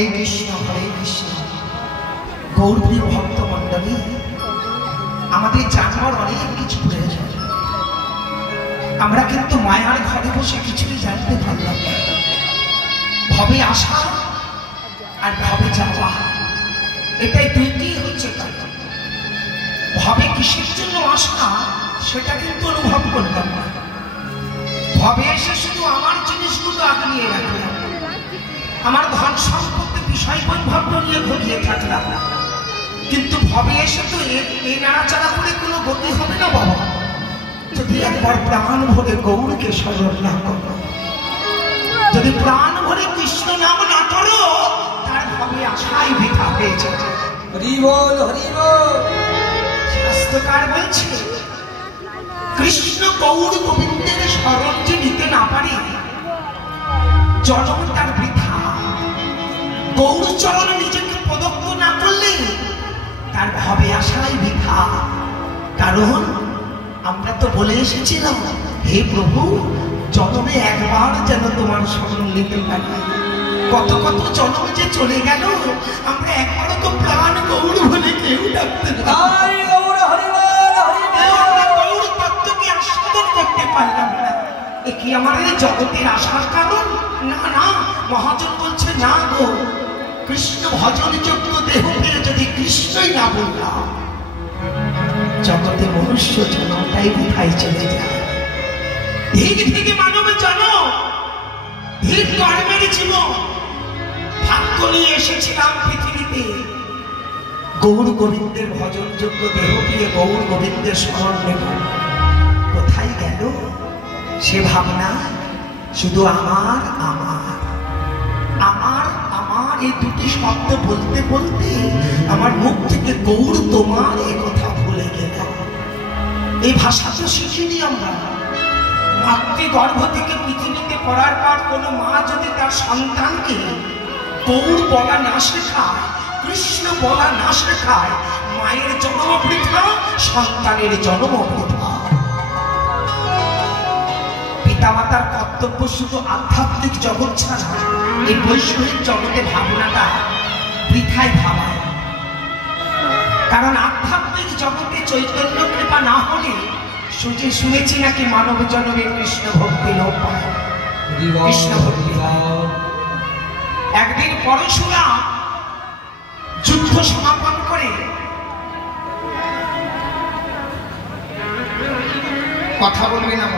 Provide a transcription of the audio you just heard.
হরে কৃষ্ণ গৌরপ্রিয় ভক্ত মণ্ডলী, আমাদের জানবার অনেক কিছু প্রয়োজন। আমরা কিন্তু মায়ার ঘরে বসে কিছুই জানতে পারলাম না। ভবে আসা আর ভবে যাওয়া, এটাই দুইটি হচ্ছে কারণ। ভবে কিসের জন্য আসা সেটা কিন্তু অনুভব করলাম না। ভবে এসে শুধু আমার জিনিসগুলো আগলিয়ে রাখলাম, আমার ধন সম্পত্তি বিষয় বৈভব্য নিয়ে ঘুরিয়ে থাকলাম। কিন্তু ভবে এসে তো এই নাড়াচাড়া করে কোনো গতি হবে না বাবা। যদি একবার প্রাণ ভরে গৌরকে স্মরণ না করো, যদি প্রাণ ভরে কৃষ্ণ নাম না করো, তার ভবে আশাই বৃথা হয়ে যাবে। হরি বল হরি বল। শাস্ত্রকার বলছে, কৃষ্ণ গৌর গোবিন্দের স্মরণ যে নিতে না পারে, জনম তার বৃথা। গৌর চরণে নিজেকে প্রদত্ত না করলে তার ভাবে আসাই বৃথা। কারণ আমরা তো বলে এসেছিলাম, হে প্রভু, জনমে একবার যেন তোমার স্মরণ নিতে পারি। কত কত জনম যে চলে গেল, আমরা একবারও তো প্রাণ গৌর বলে কেউ ডাকতে পারি না। গৌর তত্ত্বকে আস্বাদন করতে পারলাম না। এ কি আমাদের জগতের আসার কারণ? না না, মহাজন বলছে না গো, কৃষ্ণ ভজন যোগ্য দেহ পেয়ে যদি কৃষ্ণই না বললাম, জগতে মনুষ্য জনমটাই কোথায় চলে যায়। ধীর থেকে মানব জনম, ধীর কর্মের জীবন। ভাগ্য নিয়ে এসেছিলাম পৃথিবীতে, গৌর গোবিন্দের ভজন যোগ্য দেহ পেয়ে গৌর গোবিন্দের স্মরণ নেব। কোথায় গেল সে ভাবনা? শুধু আমার আমার আমার আমার এই দুটি শব্দ বলতে বলতে আমার মুখ থেকে গৌর তোমার এ কথা ভুলে গেল। এই ভাষা তো শিখিনি আমরা। মাতৃগর্ভ থেকে পৃথিবীতে পড়ার পর কোনো মা যদি তার সন্তানকে গৌর বলা না শেখায়, কৃষ্ণ বলা না শেখায়, মায়ের জন্ম বৃথা, সন্তানের জন্ম বৃথা। পিতামাতার কর্তব্য শুধু আধ্যাত্মিক জগৎ ছাড়া এই বৈষয়িক জগতে ভাবনাটা বৃথায় ভাবায়। কারণ আধ্যাত্মিক জগতে চৈতন্য কৃপা না হলে শুনেছি নাকি মানব জন্মে কৃষ্ণ ভক্তি লোপ পায়। কৃষ্ণ ভক্তি একদিন পরশুরাম যুদ্ধ সমাপন করে কথা বলবে না।